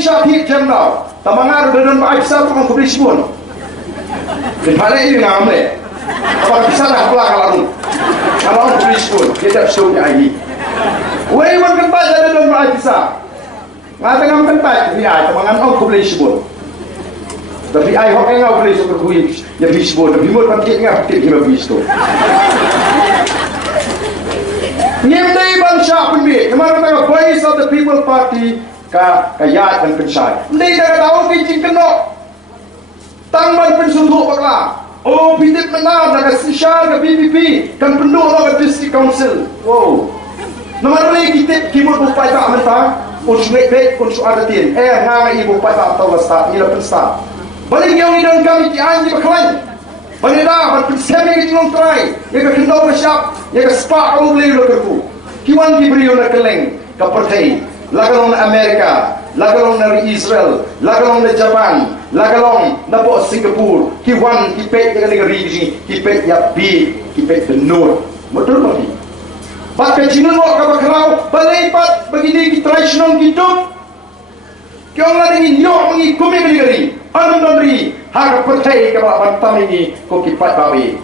syahid jemlau tamangar dengan Aisyah tukang kubris pun di mana ini ngamle apa bisa lah pulang kalau kubris pun dia tak suruhnya ini Waiwan kental ada dengan Aisyah ngatang kental dia tamangan orang kubris pun tapi ai hok engau kubris pun kui ya bis pun tapi mau pakai ngap pakai dia bis tu Nyemdai bangsa pembit, kemarin kita voice of the people party kaya dan pensai. Ndai dah tahu kincing keno, tangman pensuntuk bakla. Oh, pitip menang dah sisal ke PPP, kan penduk ke district council. Wow. Nomor ni kita kimut bupai tak mentang, unsur baik unsur adatin. Ngai ibu bupai tak tahu start, ni lah penstart. Balik yang ni dan kami tiang di baklan. Bangida bersemi ke tulung try, ya ke kendau bersiap, ya ke spa au beli lo kerku. Kiwan diberi oleh keleng ke partai, lagalong Amerika, lagalong dari Israel, lagalong dari Jepang, lagalong nabo Singapura. Kiwan kipet dengan negeri ini, kipet ya bi, kipet benur. Betul tak? Bagai Cina lo kabar kerau, balipat begini kita tradisional hidup. Kau orang ini nyok mengikumi negeri, anu memberi harga partai kepada bantam ini kau kipat babi.